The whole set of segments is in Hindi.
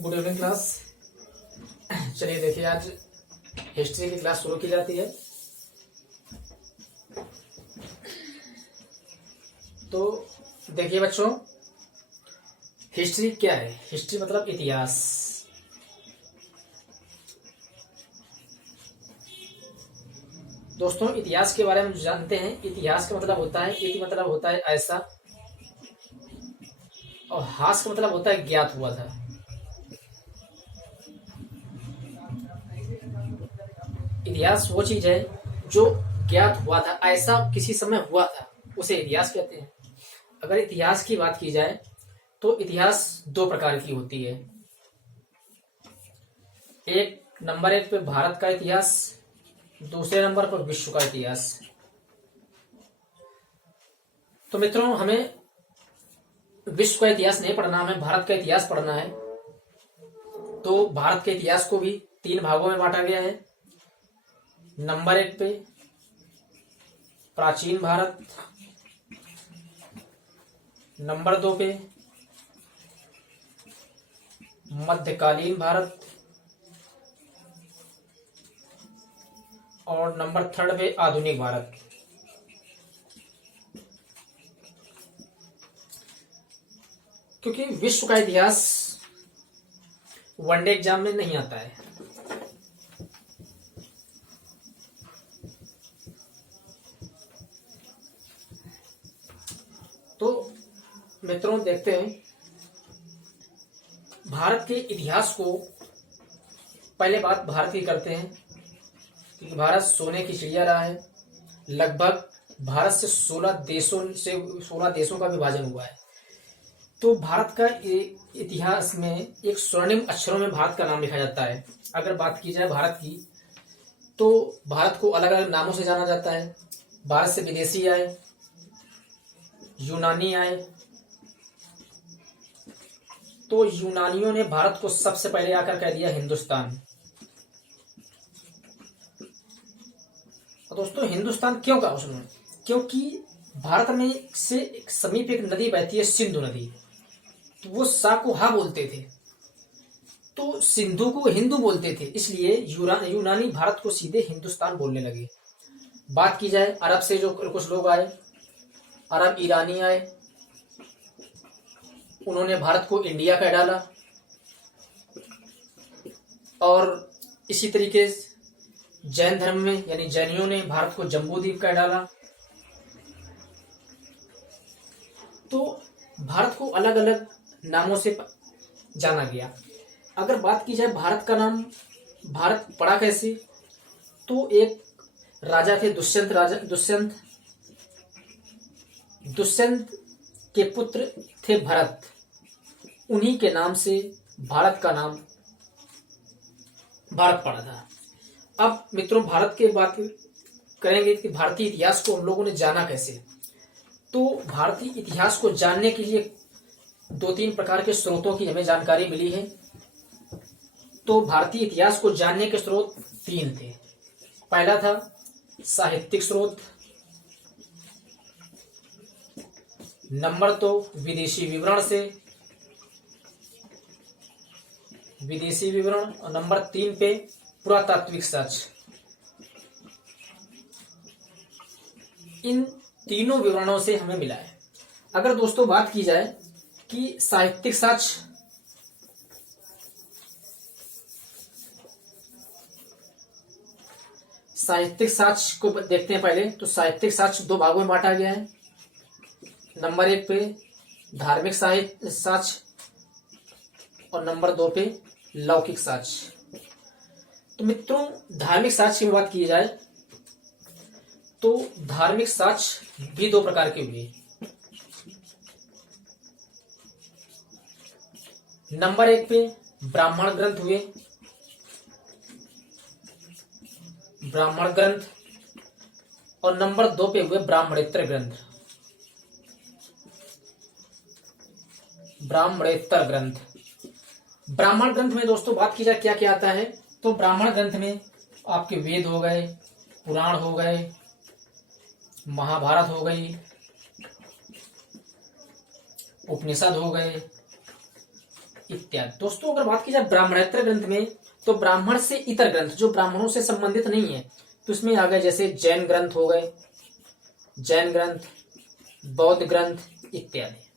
Good evening class. चलिए देखिए, आज हिस्ट्री की क्लास शुरू की जाती है। तो देखिए बच्चों, हिस्ट्री क्या है? हिस्ट्री मतलब इतिहास। दोस्तों, इतिहास के बारे में जो जानते हैं, इतिहास का मतलब होता है, इति मतलब होता है ऐसा, और हास का मतलब होता है ज्ञात हुआ था। इतिहास वो चीज है जो ज्ञात हुआ था, ऐसा किसी समय हुआ था, उसे इतिहास कहते हैं। अगर इतिहास की बात की जाए तो इतिहास दो प्रकार की होती है। नंबर एक पे भारत का इतिहास, दूसरे नंबर पर विश्व का इतिहास। तो मित्रों, हमें विश्व का इतिहास नहीं पढ़ना, हमें भारत का इतिहास पढ़ना है। तो भारत के इतिहास को भी 3 भागों में बांटा गया है। नंबर एक पे प्राचीन भारत, नंबर 2 पे मध्यकालीन भारत, और नंबर 3 पे आधुनिक भारत। क्योंकि विश्व का इतिहास वनडे एग्जाम में नहीं आता है। तो मित्रों, देखते हैं भारत के इतिहास को। पहले बात भारत की करते हैं, क्योंकि भारत सोने की चिड़िया रहा है। लगभग भारत से 16 देशों का विभाजन हुआ है। तो भारत का इतिहास में एक स्वर्णिम अक्षरों में भारत का नाम लिखा जाता है। अगर बात की जाए भारत की, तो भारत को अलग अलग नामों से जाना जाता है। भारत से विदेशी आए, यूनानी आए। तो यूनानियों ने भारत को सबसे पहले आकर कह दिया हिंदुस्तान। और दोस्तों, हिंदुस्तान क्यों कहा उसने? क्योंकि भारत में से एक समीप एक नदी बहती है, सिंधु नदी। तो वो सा को हा बोलते थे, तो सिंधु को हिंदू बोलते थे, इसलिए यूनानी भारत को सीधे हिंदुस्तान बोलने लगे। बात की जाए अरब से, जो कुछ लोग आए, अरब ईरानी आए, उन्होंने भारत को इंडिया कह डाला। और इसी तरीके जैन धर्म में, यानी जैनियों ने भारत को जम्बूद्वीप कह डाला। तो भारत को अलग अलग नामों से जाना गया। अगर बात की जाए भारत का नाम, भारत पड़ा कैसे? तो एक राजा थे, दुष्यंत के पुत्र थे भरत। उन्हीं के नाम से भारत का नाम भारत पड़ा था। अब मित्रों, भारत के बात करेंगे कि भारतीय इतिहास को हम लोगों ने जाना कैसे। तो भारतीय इतिहास को जानने के लिए 2-3 प्रकार के स्रोतों की हमें जानकारी मिली है। तो भारतीय इतिहास को जानने के स्रोत 3 थे। पहला था साहित्यिक स्रोत, नंबर 2 विदेशी विवरण, और नंबर 3 पे पुरातात्विक साक्ष्य। इन तीनों विवरणों से हमें मिला है। अगर दोस्तों बात की जाए कि साहित्यिक साक्ष्य, को देखते हैं पहले। तो साहित्यिक साक्ष्य 2 भागों में बांटा गया है। नंबर 1 पे धार्मिक साक्ष्य, और नंबर 2 पे लौकिक साक्ष्य। तो मित्रों, धार्मिक साक्ष्य की बात की जाए तो धार्मिक साक्ष्य भी 2 प्रकार के हुए। नंबर 1 पे ब्राह्मण ग्रंथ, और नंबर 2 पे हुए ब्राह्मणेतर ग्रंथ। ब्राह्मण ग्रंथ में दोस्तों बात की जाए क्या क्या आता है, तो ब्राह्मण ग्रंथ में आपके वेद हो गए, पुराण हो गए, महाभारत हो गई, उपनिषद हो गए, इत्यादि। दोस्तों अगर बात की जाए ब्राह्मणेतर ग्रंथ में, तो ब्राह्मण से इतर ग्रंथ जो ब्राह्मणों से संबंधित नहीं है, तो इसमें आ गए जैसे जैन ग्रंथ हो गए, जैन ग्रंथ, बौद्ध ग्रंथ इत्यादि।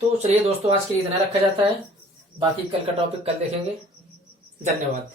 तो चलिए दोस्तों आज के लिए इतना रखा जाता है, बाकी कल का टॉपिक कल देखेंगे। धन्यवाद।